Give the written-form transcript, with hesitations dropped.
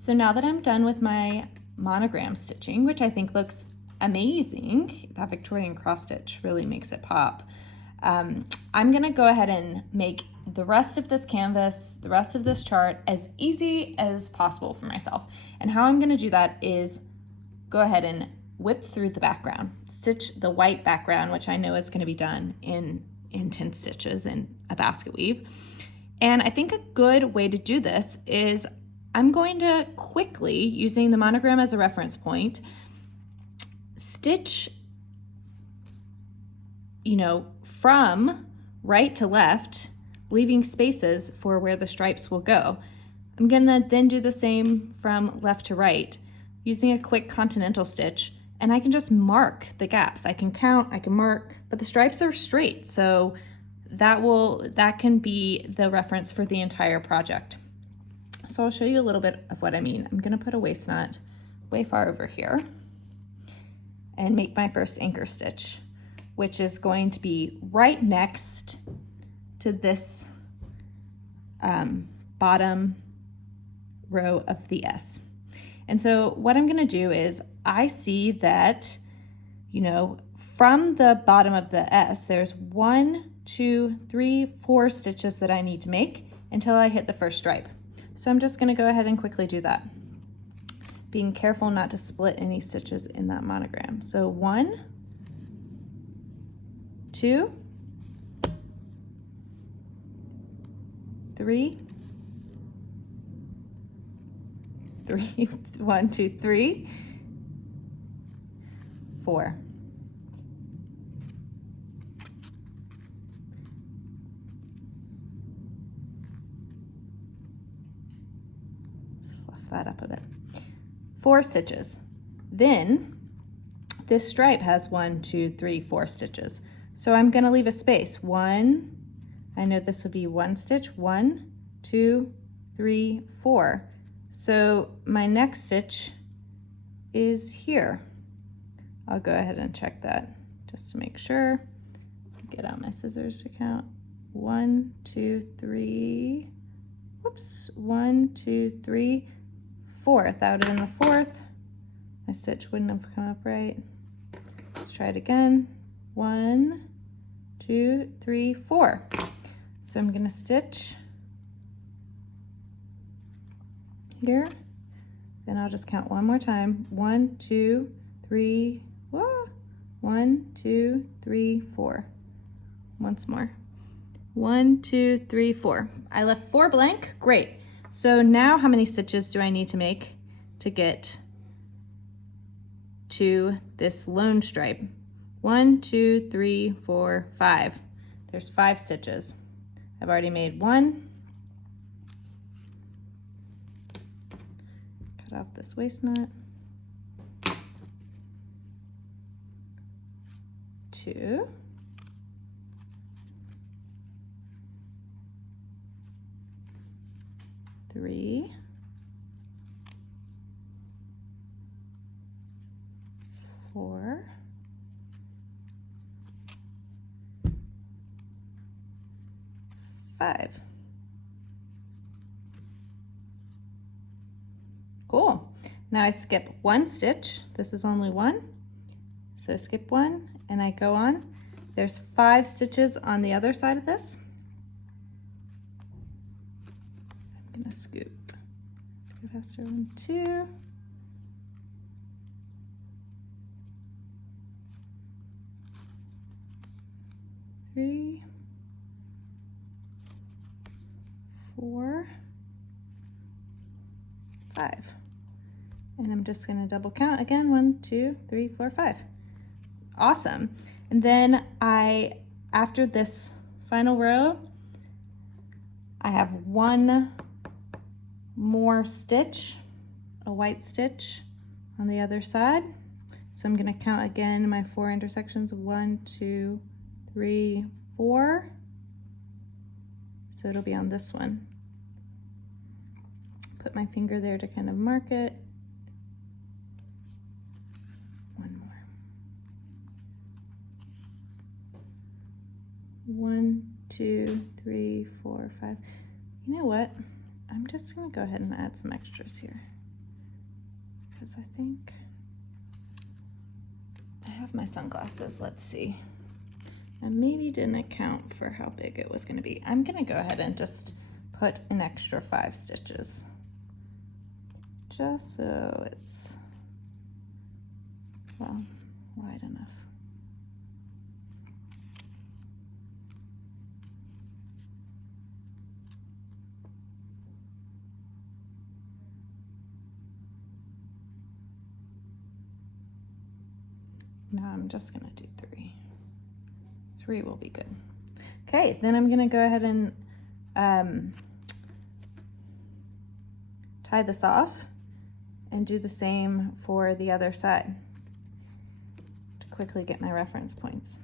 So now that I'm done with my monogram stitching, which I think looks amazing, that Victorian cross stitch really makes it pop. I'm gonna go ahead and make the rest of this canvas, the rest of this chart as easy as possible for myself. And how I'm gonna do that is go ahead and whip through the background, stitch the white background, which I know is gonna be done in 10 stitches in a basket weave. And I think a good way to do this is I'm going to quickly, using the monogram as a reference point, stitch, from right to left, leaving spaces for where the stripes will go. I'm gonna then do the same from left to right, using a quick continental stitch, and I can just mark the gaps. I can count, I can mark, but the stripes are straight, so that can be the reference for the entire project. So I'll show you a little bit of what I mean. I'm gonna put a waist knot way far over here and make my first anchor stitch, which is going to be right next to this bottom row of the S. And so what I'm gonna do is I see that, from the bottom of the S, there's 1, 2, 3, 4 stitches that I need to make until I hit the first stripe. So I'm just gonna go ahead and quickly do that, being careful not to split any stitches in that monogram. So 1, 2, 3, 1, 2, 3, 4. That up a bit. 4 stitches. Then this stripe has 1, 2, 3, 4 stitches. So I'm gonna leave a space. 1, I know this would be 1 stitch, 1, 2, 3, 4. So my next stitch is here. I'll go ahead and check that just to make sure. Get out my scissors to count. 1, 2, 3, whoops, 1, 2, 3, 4. If that would have been the 4th, my stitch wouldn't have come up right. Let's try it again. 1, 2, 3, 4. So I'm gonna stitch here, then I'll just count one more time. 1, 2, 3, 1, 2, 3, 4. Once more. 1, 2, 3, 4. I left 4 blank, great. So now how many stitches do I need to make to get to this lone stripe? 1, 2, 3, 4, 5. There's 5 stitches. I've already made 1. Cut off this waist knot. 2. 3, 4, 5. Cool. Now I skip 1 stitch. This is only 1. So skip 1 and I go on. There's 5 stitches on the other side of this. I'm gonna scoop. Go faster. 1, 2. 3, 4, 5. And I'm just gonna double count again. 1, 2, 3, 4, 5. Awesome. And then after this final row, I have 1 more stitch, a white stitch on the other side. So I'm gonna count again my 4 intersections. 1, 2, 3, 4. So it'll be on this one. Put my finger there to kind of mark it. 1 more. 1, 2, 3, 4, 5. You know what? I'm just gonna go ahead and add some extras here. because I think I have my sunglasses. Let's see. I maybe didn't account for how big it was going to be. I'm going to go ahead and just put an extra 5 stitches just so it's, well, wide enough. Now I'm just going to do 3. 3 will be good. Okay, then I'm going to go ahead and tie this off and do the same for the other side to quickly get my reference points.